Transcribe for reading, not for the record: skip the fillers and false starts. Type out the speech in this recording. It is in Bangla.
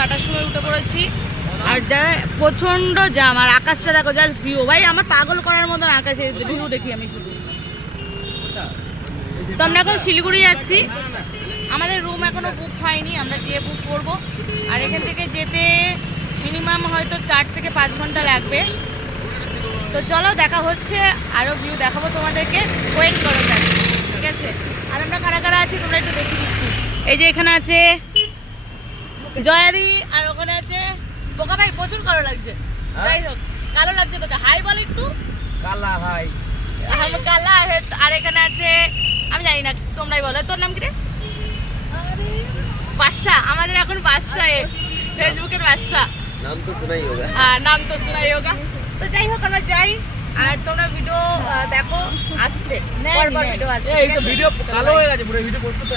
টাটার সময় উঠে পড়েছি। আর যা প্রচণ্ড জাম, আর আকাশটা দেখো, জাস্ট ভিউ। ভাই আমার পাগল করার মতন আকাশে ভিউ দেখি আমি শুধু। তো আমরা এখন শিলিগুড়ি যাচ্ছি, আমাদের রুম এখনো বুক হয়নি, আমরা গিয়ে বুক করব। আর এখান থেকে যেতে মিনিমাম হয়তো 4 থেকে 5 ঘন্টা লাগবে। তো চলো দেখা হচ্ছে, আরও ভিউ দেখাবো তোমাদেরকে, ওয়েট করো যাক, ঠিক আছে? আর আমরা কারা কারা আছি তোমরা একটু দেখে দিচ্ছি। এই যে এখানে আছে জয়াদি, আর ওখানে আছে বোকা ভাই। প্রচুর কালো লাগছে, যাই হোক কালো লাগছে তোকে, হাই বল একটু। কালা ভাই, কালা। আর এখানে আছে, আমি জানি না, তোমরাই বলো। তোর নাম কি রে? বাদশা, আমাদের এখন বাদশা, ফেসবুকের বাদশা। নাম তো শোনাই হোগা। হ্যাঁ, নাম তো শোনাই হোগা। তো যাই হোক আমরা যাই, আর তোমরা ভিডিও দেখো, আসছে পরপর ভিডিও আসছে। এই ভিডিও কালো হয়ে গেছে, পুরো ভিডিও পোস্ট করতে